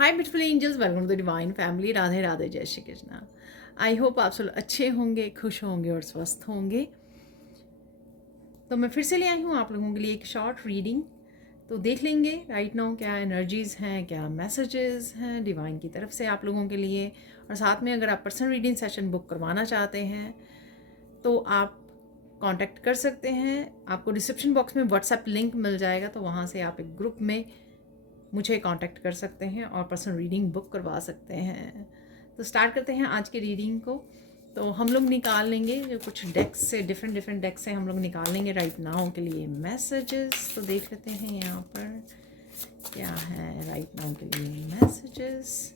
Hi beautiful angels, welcome to the divine family. Radhe Radhe, जय Shri Krishna. I hope आप सब अच्छे होंगे, खुश होंगे और स्वस्थ होंगे। तो मैं फिर से ले आई हूँ आप लोगों के लिए एक शॉर्ट रीडिंग। तो देख लेंगे राइट नाउ क्या एनर्जीज़ हैं, क्या मैसेजेस हैं डिवाइन की तरफ से आप लोगों के लिए। और साथ में अगर आप पर्सनल रीडिंग सेशन बुक करवाना चाहते हैं तो आप कांटेक्ट कर सकते हैं। आपको डिस्क्रिप्शन बॉक्स में व्हाट्सएप लिंक मिल जाएगा, तो वहाँ से आप एक ग्रुप में मुझे कांटेक्ट कर सकते हैं और पर्सनल रीडिंग बुक करवा सकते हैं। तो स्टार्ट करते हैं आज की रीडिंग को। तो हम लोग निकाल लेंगे जो कुछ डेक्स से, डिफरेंट डेक्स से हम लोग निकाल लेंगे राइट नाउ के लिए मैसेजेस। तो देख लेते हैं यहाँ पर क्या है राइट नाउ के लिए मैसेजेस।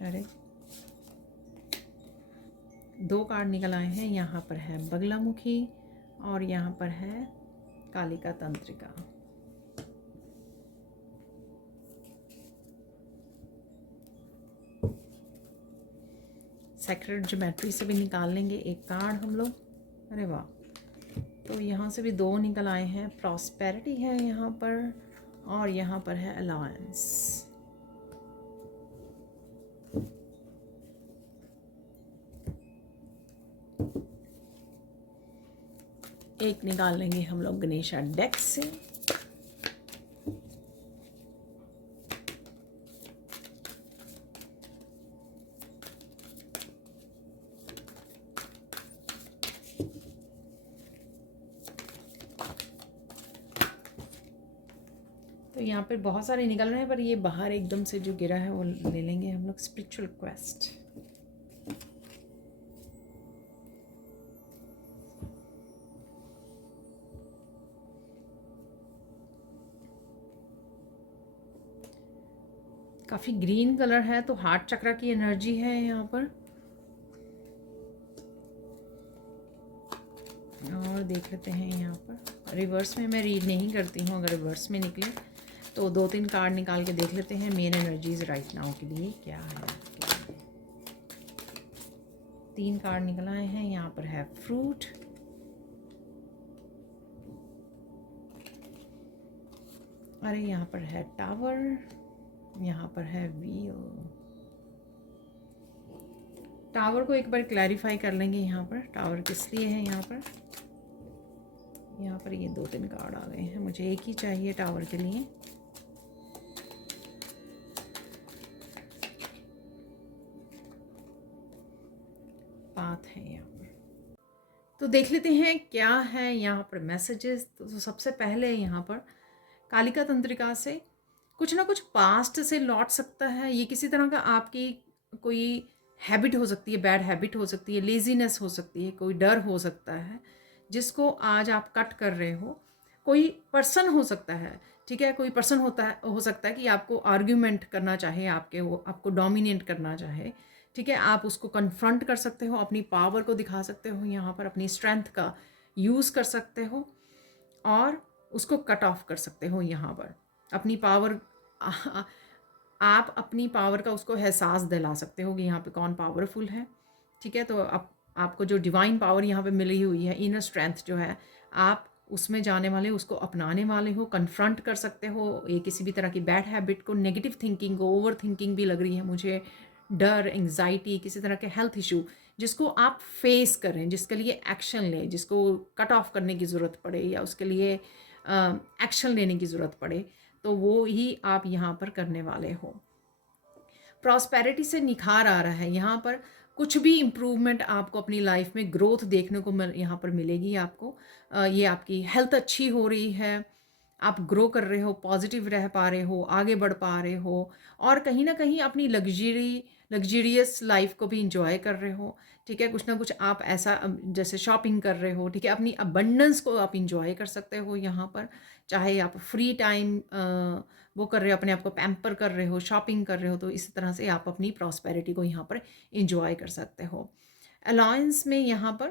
अरे 2 कार्ड निकल आए हैं। यहाँ पर है बगलामुखी और यहाँ पर है कालिका तंत्रिका। सेक्रेड ज्योमेट्री से भी निकाल लेंगे एक कार्ड हम लोग। अरे वाह, तो यहाँ से भी 2 निकल आए हैं। प्रॉस्पेरिटी है यहाँ पर और यहाँ पर है अलायंस। एक निकाल लेंगे हम लोग गणेशा डेक से। तो यहाँ पर बहुत सारे निकल रहे हैं, पर ये बाहर एकदम से जो गिरा है वो ले लेंगे हम लोग। Spiritual quest. काफ़ी ग्रीन कलर है, तो हार्ट चक्र की एनर्जी है यहाँ पर। और देख लेते हैं यहाँ पर रिवर्स में मैं रीड नहीं करती हूँ, अगर रिवर्स में निकले तो 2-3 कार्ड निकाल के देख लेते हैं मेन एनर्जीज राइट नाउ के लिए क्या है। 3 कार्ड निकल आए हैं। यहाँ पर है फ्रूट, अरे यहाँ पर है टावर, यहाँ पर है व्हील। टावर को एक बार क्लैरिफाई कर लेंगे। यहाँ पर टावर किस लिए है। यहाँ पर ये 2-3 कार्ड आ गए हैं, मुझे एक ही चाहिए टावर के लिए। पाथ है यहाँ पर, तो देख लेते हैं क्या है यहाँ पर मैसेजेस। तो सबसे पहले यहाँ पर कालिका तंत्रिका से कुछ ना कुछ पास्ट से लौट सकता है। ये किसी तरह का आपकी कोई हैबिट हो सकती है, बैड हैबिट हो सकती है, लेजीनेस हो सकती है, कोई डर हो सकता है जिसको आज आप कट कर रहे हो। कोई पर्सन हो सकता है, ठीक है, कोई पर्सन हो सकता है कि आपको आर्ग्यूमेंट करना चाहे, आपको डोमिनेट करना चाहे, ठीक है। आप उसको कन्फ्रंट कर सकते हो, अपनी पावर को दिखा सकते हो, यहाँ पर अपनी स्ट्रेंथ का यूज़ कर सकते हो और उसको कट ऑफ कर सकते हो। यहाँ पर अपनी पावर, आप अपनी पावर का उसको एहसास दिला सकते हो कि यहाँ पे कौन पावरफुल है, ठीक है। तो आपको जो डिवाइन पावर यहाँ पे मिली हुई है, इनर स्ट्रेंथ जो है, आप उसमें जाने वाले, उसको अपनाने वाले हो, कन्फ्रंट कर सकते हो ये किसी भी तरह की बैड हैबिट को, नेगेटिव थिंकिंग को। ओवर थिंकिंग भी लग रही है मुझे, डर, एंग्जाइटी, किसी तरह के हेल्थ इशू जिसको आप फेस करें, जिसके लिए एक्शन लें, जिसको कट ऑफ करने की ज़रूरत पड़े या उसके लिए एक्शन लेने की ज़रूरत पड़े, तो वो ही आप यहाँ पर करने वाले हो। प्रॉस्पेरिटी से निखार आ रहा है यहाँ पर। कुछ भी इम्प्रूवमेंट आपको अपनी लाइफ में, ग्रोथ देखने को यहाँ पर मिलेगी आपको। ये आपकी हेल्थ अच्छी हो रही है, आप ग्रो कर रहे हो, पॉजिटिव रह पा रहे हो, आगे बढ़ पा रहे हो और कहीं ना कहीं अपनी लग्जरियस लाइफ को भी इंजॉय कर रहे हो, ठीक है। कुछ ना कुछ आप ऐसा जैसे शॉपिंग कर रहे हो, ठीक है, अपनी अबंडेंस को आप इंजॉय कर सकते हो यहाँ पर। चाहे आप फ्री टाइम वो कर रहे हो, अपने आप को पैम्पर कर रहे हो, शॉपिंग कर रहे हो, तो इस तरह से आप अपनी प्रॉस्पेरिटी को यहाँ पर इंजॉय कर सकते हो। अलायंस में यहाँ पर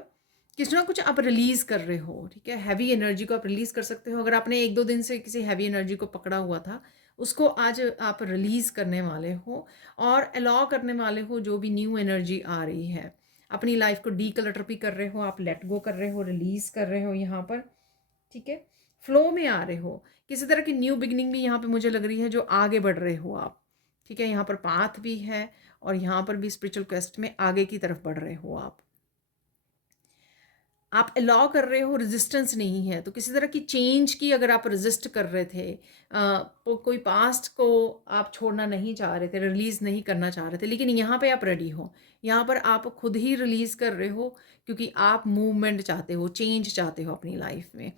कुछ ना कुछ आप रिलीज़ कर रहे हो, ठीक है। हैवी एनर्जी को आप रिलीज़ कर सकते हो। अगर आपने 1-2 दिन से किसी हैवी एनर्जी को पकड़ा हुआ था, उसको आज आप रिलीज़ करने वाले हो और अलाउ करने वाले हो जो भी न्यू एनर्जी आ रही है। अपनी लाइफ को डीक्लटर भी कर रहे हो, आप लेट गो कर रहे हो, रिलीज़ कर रहे हो यहाँ पर, ठीक है। फ्लो में आ रहे हो, किसी तरह की न्यू बिगनिंग भी यहाँ पे मुझे लग रही है, जो आगे बढ़ रहे हो आप, ठीक है। यहाँ पर पाथ भी है और यहाँ पर भी स्पिरिचुअल क्वेस्ट में आगे की तरफ बढ़ रहे हो आप अलाउ कर रहे हो, रेजिस्टेंस नहीं है। तो किसी तरह की चेंज की अगर आप रेजिस्ट कर रहे थे, तो कोई पास्ट को आप छोड़ना नहीं चाह रहे थे, रिलीज़ नहीं करना चाह रहे थे, लेकिन यहाँ पे आप रेडी हो, यहाँ पर आप खुद ही रिलीज़ कर रहे हो, क्योंकि आप मूवमेंट चाहते हो, चेंज चाहते हो अपनी लाइफ में।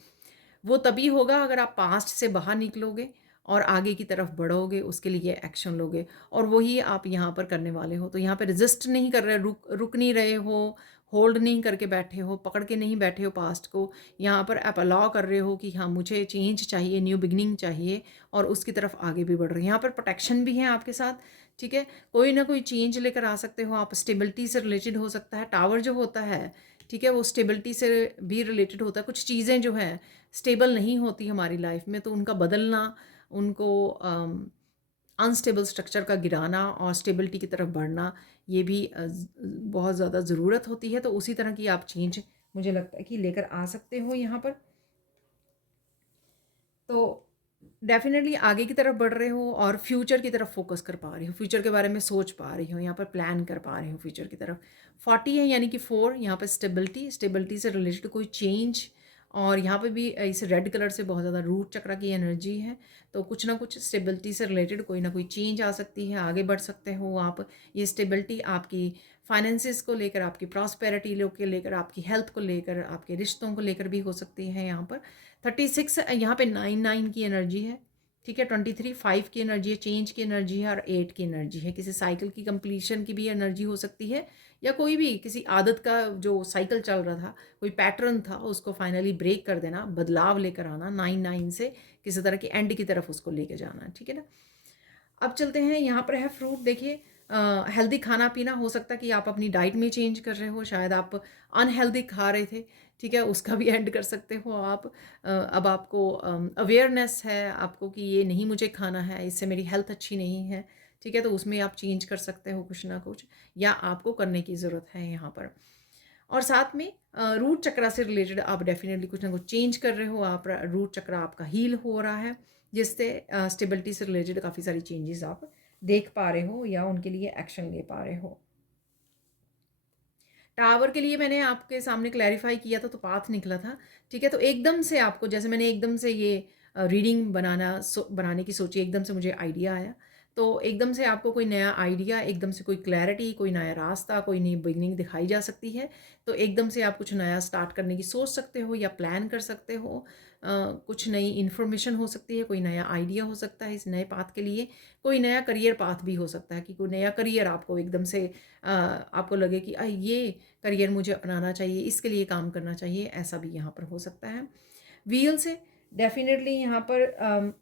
वो तभी होगा अगर आप पास्ट से बाहर निकलोगे और आगे की तरफ बढ़ोगे, उसके लिए एक्शन लोगे, और वही आप यहाँ पर करने वाले हो। तो यहाँ पे रेजिस्ट नहीं कर रहे, रुक रुक नहीं रहे हो, होल्ड नहीं करके बैठे हो, पकड़ के नहीं बैठे हो पास्ट को। यहाँ पर आप अलाउ कर रहे हो कि हाँ, मुझे चेंज चाहिए, न्यू बिगनिंग चाहिए, और उसकी तरफ आगे भी बढ़ रहे हैं। यहाँ पर प्रोटेक्शन भी है आपके साथ, ठीक है। कोई ना कोई चेंज लेकर आ सकते हो आप, स्टेबिलिटी से रिलेटेड हो सकता है। टावर जो होता है, ठीक है, वो स्टेबिलिटी से भी रिलेटेड होता है। कुछ चीज़ें जो हैं स्टेबल नहीं होती हमारी लाइफ में, तो उनका बदलना, उनको अनस्टेबल स्ट्रक्चर का गिराना और स्टेबिलिटी की तरफ बढ़ना, ये भी बहुत ज़्यादा ज़रूरत होती है। तो उसी तरह की आप चेंज मुझे लगता है कि लेकर आ सकते हो यहाँ पर। तो डेफिनेटली आगे की तरफ बढ़ रहे हो और फ्यूचर की तरफ फोकस कर पा रही हो, फ्यूचर के बारे में सोच पा रही हो, यहाँ पर प्लान कर पा रही हो फ्यूचर की तरफ। 40 है यानी कि 4, यहाँ पर स्टेबिलिटी, स्टेबिलिटी से रिलेटेड कोई चेंज, और यहाँ पे भी इस रेड कलर से बहुत ज़्यादा रूट चक्र की एनर्जी है। तो कुछ ना कुछ स्टेबिलिटी से रिलेटेड कोई ना कोई चेंज आ सकती है, आगे बढ़ सकते हो आप। ये स्टेबिलिटी आपकी फाइनेंसिस को लेकर, आपकी प्रॉस्पेरिटी को लेकर, आपकी हेल्थ को लेकर, आपके रिश्तों को लेकर भी हो सकती है यहाँ पर। 36 यहाँ पे 9 की एनर्जी है, ठीक है। 23 5 की एनर्जी है, चेंज की एनर्जी है, और 8 की एनर्जी है। किसी साइकिल की कंप्लीशन की भी एनर्जी हो सकती है, या कोई भी किसी आदत का जो साइकिल चल रहा था, कोई पैटर्न था, उसको फाइनली ब्रेक कर देना, बदलाव लेकर आना, 9 से किसी तरह की एंड की तरफ उसको लेके जाना, ठीक है ना। अब चलते हैं, यहाँ पर है फ्रूट। देखिए, हेल्दी खाना पीना हो सकता है कि आप अपनी डाइट में चेंज कर रहे हो, शायद आप अनहेल्दी खा रहे थे, ठीक है, उसका भी एंड कर सकते हो आप। अब आपको अवेयरनेस है आपको कि ये नहीं मुझे खाना है, इससे मेरी हेल्थ अच्छी नहीं है, ठीक है, तो उसमें आप चेंज कर सकते हो कुछ ना कुछ, या आपको करने की ज़रूरत है यहाँ पर। और साथ में रूट चक्र से रिलेटेड आप डेफिनेटली कुछ ना कुछ चेंज कर रहे हो, आप रूट चक्र आपका हील हो रहा है, जिससे स्टेबिलिटी से रिलेटेड काफ़ी सारी चेंजेस आप देख पा रहे हो या उनके लिए एक्शन ले पा रहे हो। टावर के लिए मैंने आपके सामने क्लैरिफाई किया था, तो पाथ निकला था, ठीक है। तो एकदम से आपको, जैसे मैंने एकदम से ये रीडिंग बनाने की सोची, एकदम से मुझे आइडिया आया, तो एकदम से आपको कोई नया आइडिया, एकदम से कोई क्लैरिटी, कोई नया रास्ता, कोई नई बिगनिंग दिखाई जा सकती है। तो एकदम से आप कुछ नया स्टार्ट करने की सोच सकते हो या प्लान कर सकते हो। कुछ नई इन्फॉर्मेशन हो सकती है, कोई नया आइडिया हो सकता है इस नए पाथ के लिए, कोई नया करियर पाथ भी हो सकता है कि कोई नया करियर आपको एकदम से आपको लगे कि ये करियर मुझे अपनाना चाहिए, इसके लिए काम करना चाहिए, ऐसा भी यहाँ पर हो सकता है। व्हील से डेफिनेटली यहाँ पर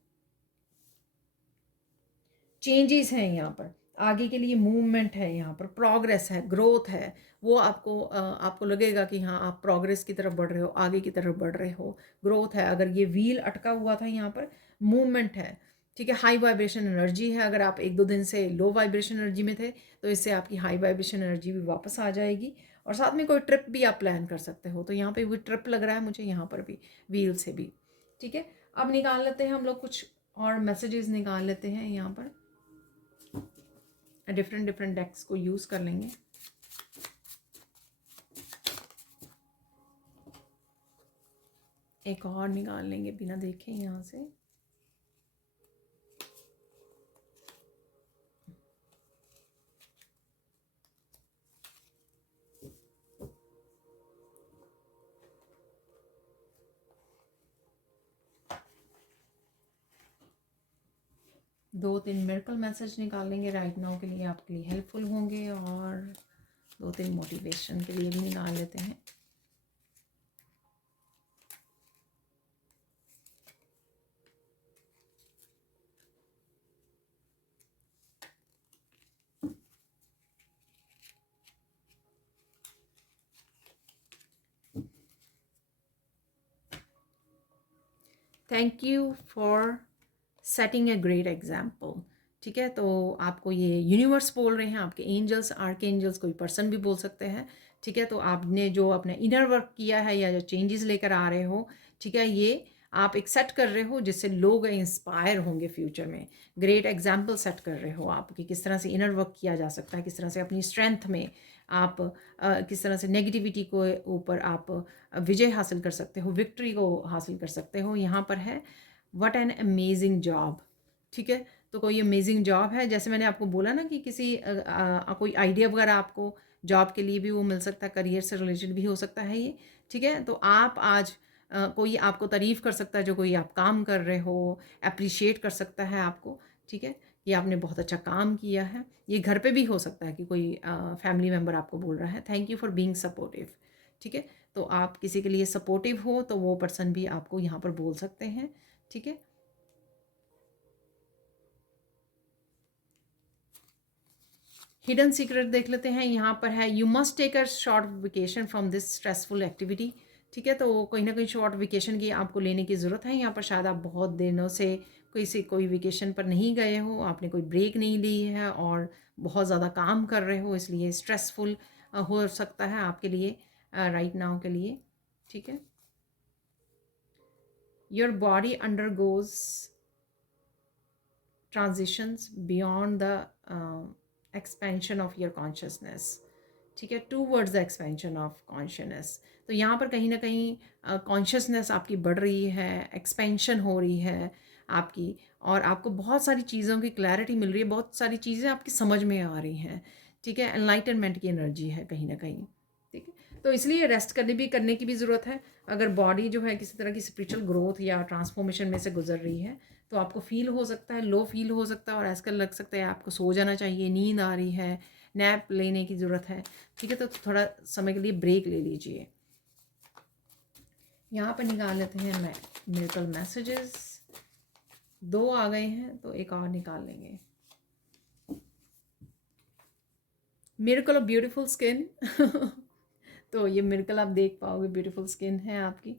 चेंजेस हैं, यहाँ पर आगे के लिए मूवमेंट है, यहाँ पर प्रोग्रेस है, ग्रोथ है। वो आपको लगेगा कि हाँ, आप प्रोग्रेस की तरफ बढ़ रहे हो, आगे की तरफ बढ़ रहे हो, ग्रोथ है। अगर ये व्हील अटका हुआ था, यहाँ पर मूवमेंट है, ठीक है। हाई वाइब्रेशन एनर्जी है, अगर आप 1-2 दिन से लो वाइब्रेशन एनर्जी में थे, तो इससे आपकी हाई वाइब्रेशन एनर्जी भी वापस आ जाएगी। और साथ में कोई ट्रिप भी आप प्लान कर सकते हो, तो यहाँ पे भी ट्रिप लग रहा है मुझे, यहाँ पर भी व्हील से भी, ठीक है। अब निकाल लेते हैं हम लोग कुछ और मैसेजेस निकाल लेते हैं यहाँ पर, डिफरेंट डिफरेंट डेक्स को यूज़ कर लेंगे। एक और निकाल लेंगे बिना देखे यहाँ से। दो तीन मिरेकल मैसेज निकाल लेंगे राइट नाउ के लिए, आपके लिए हेल्पफुल होंगे, और 2-3 मोटिवेशन के लिए भी निकाल लेते हैं। Thank you for setting a great example, ठीक है। तो आपको ये यूनिवर्स बोल रहे हैं, आपके एंजल्स, आर्क एंजल्स, कोई पर्सन भी बोल सकते हैं, ठीक है। तो आपने जो अपने इनर वर्क किया है या जो चेंजेस लेकर आ रहे हो, ठीक है, ये आप एक सेट कर रहे हो जिससे लोग इंस्पायर होंगे फ्यूचर में। ग्रेट एग्जाम्पल सेट कर रहे हो आप कि किस तरह से इनर वर्क किया जा सकता है, किस तरह से अपनी स्ट्रेंथ में आप किस तरह से नेगेटिविटी को ऊपर आप विजय हासिल कर सकते हो, विक्ट्री को हासिल कर सकते हो। यहाँ पर है व्हाट एन अमेजिंग जॉब। ठीक है, तो कोई अमेजिंग जॉब है, जैसे मैंने आपको बोला ना कि किसी कोई आइडिया वगैरह आपको जॉब के लिए भी वो मिल सकता है, करियर से रिलेटेड भी हो सकता है ये। ठीक है, तो आप आज कोई आपको तारीफ़ कर सकता है, जो कोई आप काम कर रहे हो, अप्रिशिएट कर सकता है आपको। ठीक है, कि आपने बहुत अच्छा काम किया है। ये घर पे भी हो सकता है कि कोई फैमिली मेम्बर आपको बोल रहा है thank you for being supportive. ठीक है, तो आप किसी के लिए सपोर्टिव हो तो वो पर्सन भी आपको यहाँ पर बोल सकते हैं। ठीक है, हिडन सीक्रेट देख लेते हैं। यहाँ पर है you must take a short vacation from this stressful activity. ठीक है, तो कहीं ना कहीं शॉर्ट वेकेशन की आपको लेने की ज़रूरत है। यहाँ पर शायद आप बहुत दिनों से कोई वेकेशन पर नहीं गए हो, आपने कोई ब्रेक नहीं ली है और बहुत ज़्यादा काम कर रहे हो, इसलिए स्ट्रेसफुल हो सकता है आपके लिए राइट नाउ के लिए। ठीक है, your body under goes transitions beyond the expansion of your consciousness। ठीक है, towards the expansion of consciousness. तो यहाँ पर कहीं ना कहीं कॉन्शियसनेस आपकी बढ़ रही है, एक्सपेंशन हो रही है आपकी, और आपको बहुत सारी चीज़ों की क्लैरिटी मिल रही है, बहुत सारी चीज़ें आपकी समझ में आ रही हैं। ठीक है, एनलाइटनमेंट की एनर्जी है कहीं ना कहीं। ठीक है, तो इसलिए रेस्ट करने की भी ज़रूरत है। अगर बॉडी जो है किसी तरह की स्पिरिचुअल ग्रोथ या ट्रांसफॉर्मेशन में से गुजर रही है तो आपको फील हो सकता है, लो फील हो सकता है और ऐसा लग सकता है आपको सो जाना चाहिए, नींद आ रही है, नैप लेने की ज़रूरत है। ठीक है, तो थोड़ा समय के लिए ब्रेक ले लीजिए। यहाँ पर निकाल लेते हैं मिरेकल मैसेजेस। 2 आ गए हैं तो एक और निकाल लेंगे। मिरेकल ऑफ ब्यूटीफुल स्किन तो ये मिरेकल आप देख पाओगे, ब्यूटीफुल स्किन है आपकी।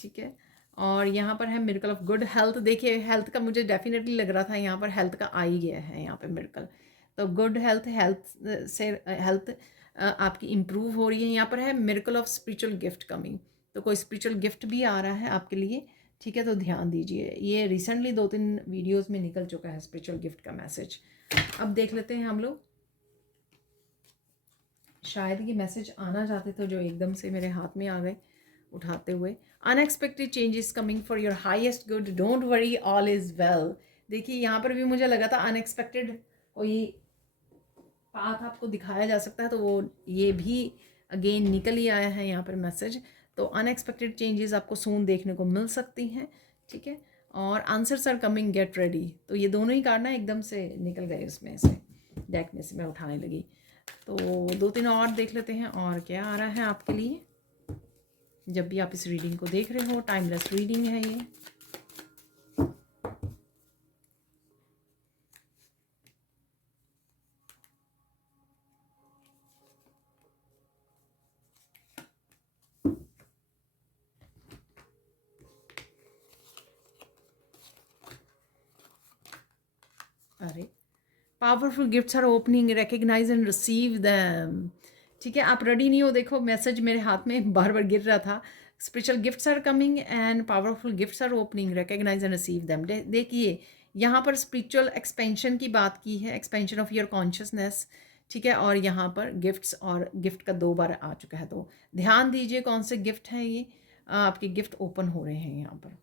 ठीक है, और यहाँ पर है मिरेकल ऑफ गुड हेल्थ। देखिए हेल्थ का मुझे डेफिनेटली लग रहा था, यहाँ पर हेल्थ का आ ही गया है यहाँ पे मिरेकल। तो गुड हेल्थ, हेल्थ से हेल्थ आपकी इम्प्रूव हो रही है। यहाँ पर है miracle of spiritual gift coming, तो कोई स्पिरिचुअल गिफ्ट भी आ रहा है आपके लिए। ठीक है, तो ध्यान दीजिए, ये रिसेंटली 2-3 वीडियोज़ में निकल चुका है स्पिरिचुअल गिफ्ट का मैसेज। अब देख लेते हैं हम लोग, शायद ये मैसेज आना चाहते थे जो एकदम से मेरे हाथ में आ गए उठाते हुए। Unexpected changes coming for your highest good, don't worry, all is well. देखिए यहाँ पर भी मुझे लगा था अनएक्सपेक्टेड कोई पाथ आपको दिखाया जा सकता है, तो वो ये भी अगेन निकल ही आया है यहाँ पर मैसेज। तो अनएक्सपेक्टेड चेंजेस आपको सून देखने को मिल सकती हैं। ठीक है, और answers are coming, get ready. तो ये दोनों ही कार्ड ना एकदम से निकल गए उसमें से, डेक में से मैं उठाने लगी। तो 2-3 और देख लेते हैं और क्या आ रहा है आपके लिए जब भी आप इस रीडिंग को देख रहे हो। टाइमलेस रीडिंग है ये। अरे, powerful gifts are opening, recognise and receive them. ठीक है, आप रेडी नहीं हो, देखो मैसेज मेरे हाथ में बार बार गिर रहा था। Spiritual gifts are coming and powerful gifts are opening, recognise and receive them. देखिए यहाँ पर स्पिरिचुअल एक्सपेंशन की बात की है, एक्सपेंशन ऑफ योर कॉन्शियसनेस। ठीक है, और यहाँ पर गिफ्ट्स और गिफ्ट का 2 बार आ चुका है, तो ध्यान दीजिए कौन से गिफ्ट हैं ये। आपके गिफ्ट ओपन हो रहे हैं यहाँ पर।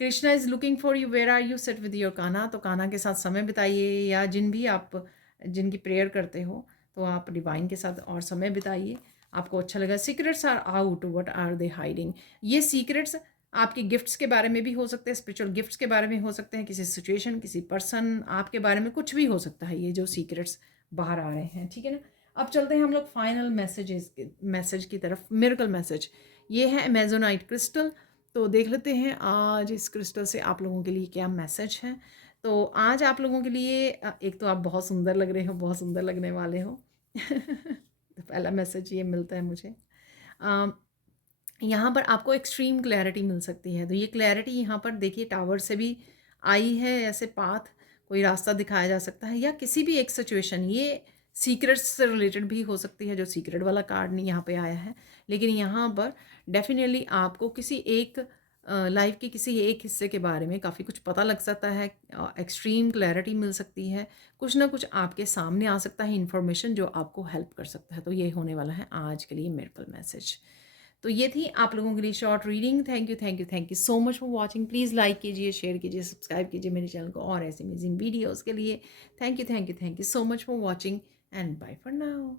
Krishna is looking for you, where are you, set with your Kanha. तो कान्हा के साथ समय बिताइए, या जिनकी प्रेयर करते हो तो आप डिवाइन के साथ और समय बिताइए, आपको अच्छा लगा। Secrets are out, what are they hiding. ये सीक्रेट्स आपके गिफ्ट्स के बारे में भी हो सकते हैं, स्पिरिचुअल गिफ्ट्स के बारे में हो सकते हैं, किसी सिचुएशन, किसी पर्सन, आपके बारे में कुछ भी हो सकता है ये जो सीक्रेट्स बाहर आ रहे हैं। ठीक है ना, अब चलते हैं हम लोग फाइनल मैसेज की तरफ। मिरेकल मैसेज ये है अमेजोनाइट क्रिस्टल। तो देख लेते हैं आज इस क्रिस्टल से आप लोगों के लिए क्या मैसेज है। तो आज आप लोगों के लिए एक तो आप बहुत सुंदर लग रहे हो, बहुत सुंदर लगने वाले हो तो पहला मैसेज ये मिलता है मुझे। यहाँ पर आपको एक्सट्रीम क्लैरिटी मिल सकती है। तो ये क्लैरिटी यहाँ पर देखिए टावर से भी आई है, ऐसे पाथ कोई रास्ता दिखाया जा सकता है, या किसी भी एक सिचुएशन, ये सीक्रेट्स से रिलेटेड भी हो सकती है, जो सीक्रेट वाला कार्ड नहीं यहाँ पे आया है, लेकिन यहाँ पर डेफिनेटली आपको किसी एक लाइफ के किसी एक हिस्से के बारे में काफ़ी कुछ पता लग सकता है, एक्सट्रीम क्लैरिटी मिल सकती है, कुछ ना कुछ आपके सामने आ सकता है इन्फॉर्मेशन जो आपको हेल्प कर सकता है। तो ये होने वाला है आज के लिए मिरेकल मैसेज। तो ये थी आप लोगों के लिए short reading. Thank you, thank you, thank you so much for watching. Please like कीजिए, शेयर कीजिए, सब्सक्राइब कीजिए मेरे चैनल को और ऐसे अमेजिंग वीडियोज़ के लिए। Thank you, thank you, thank you so much for watching and bye for now.